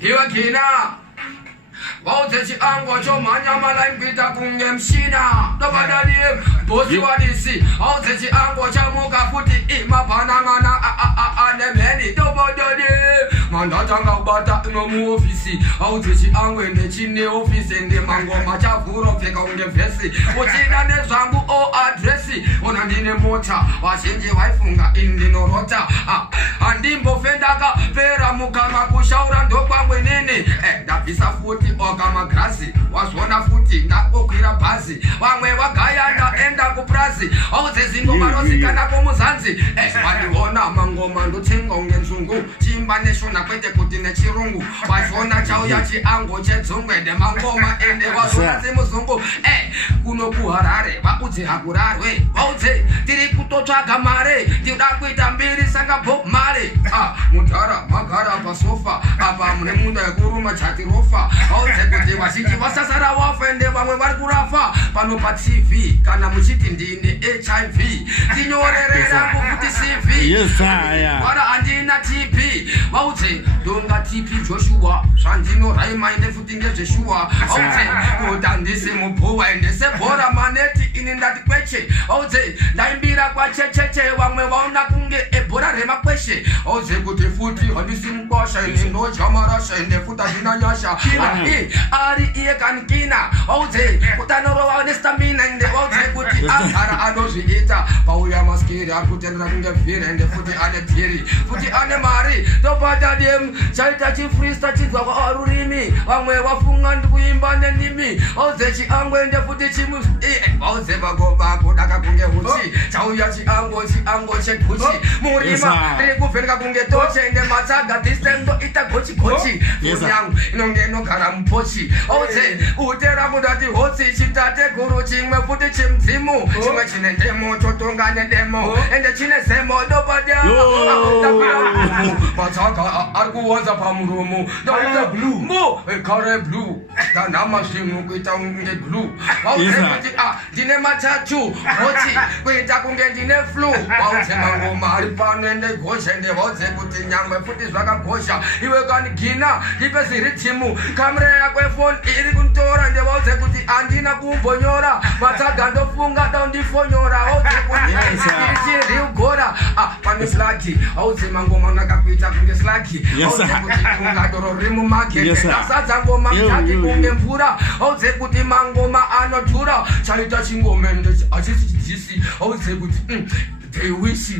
Kiwa kina Wauze chiangwa cho manyama la impita kunge mshina Dobada dim Bosi wadisi Wauze chiangwa cha muka futi Ima panangana anemeni Dobada dim Mandatanga ubata ino mu ofisi Wauze chiangwa ende chine ofisi Ende mango machafuro feka unge vesi Uchina ne zangu o adresi Onandine mota Washenje waifunga indino rota Andimbo fendaka Vera mukama kushaura ndokwa mwenene Dapisa futi kama grasi wazona futi ndakokwira bhazi vamwe vagaya ndaenda kuprasi auze zingoma rosikana komuzanzi vandiona mangoma ndotsenga unge nzungu chimba neshona kwete kuti nechirungu vazona chauya chiango chedzungwede mangoma ende vazona dzemuzungu kuno kuharare vaudze hakurarwe vaudze tiri kutotsvaga mare ndida kuita mbiri sanga bob mare mudhara magara pasofa apa mune munda yekuruma chatirofa vaudze kuti vazhinji vasasara wafa ende vamwe vari kurafa pano patv kana muchiti ndine hiv tinyorerera kuti cv vara handina tp vaudze donga tp joshua zvandinoraima ende futi ngezveshuwa vaudze kuti handisi mubhuwa ende sebhora maneti ini ndati kweche vaudze ndaimbira kwachecheche vamwe vaona kunge ebhora remakweshe vaudze kuti futi handisi mukwasha ine ndojamarasha ende futi handina nyasha ari iye kanikina vaudze kuti anorova nestamina ende vaudze kuti agara anozviita pauya maskiri ari kutendera kunge vhiri ende futi ane dhiri futi ane mari tobata dem chaita chifrista chidza kwaarurimi vamwe vafunga ndikuimba nenimi vaudze chiango ende futi chimu vaudze magomba kudaka kunge huchi chauya chiango cheguchi murima riri kuvheneka kunge toche ende matsaga disendo ita gochi gochi futi yangu inonge inogara mupochi auze utera mudati hotsi chitate guru chimwe futi chimdzimu chimwe chine ndemo chotonga nedemo ende chine zemo dobada matsaga ari kuwanza pamuromo ndauza blue mo ekare blue ndanama zvinhu kuita kunge blue auze kuti ndine matatu hotsi kuita kunge ndine flu auze mangoma ari pano ende gosha ende vaudze kuti nyangwe futi zvakagosha iwe kanigina ipe ziritimu kamera yako efoni iri kuntora ende vaudze kuti handina kumbonyora matsaga ndofunga daundifonyora auze kuti iri chiriugora pane slagi auze mangoma nakakuita kunge slagi auze kuti kungadoro riri mumakete asadza ngoma mtaki kunge mvura auze kuti mangoma anodhura chaita chingoma ende hachisi chidzisi auze kuti they wish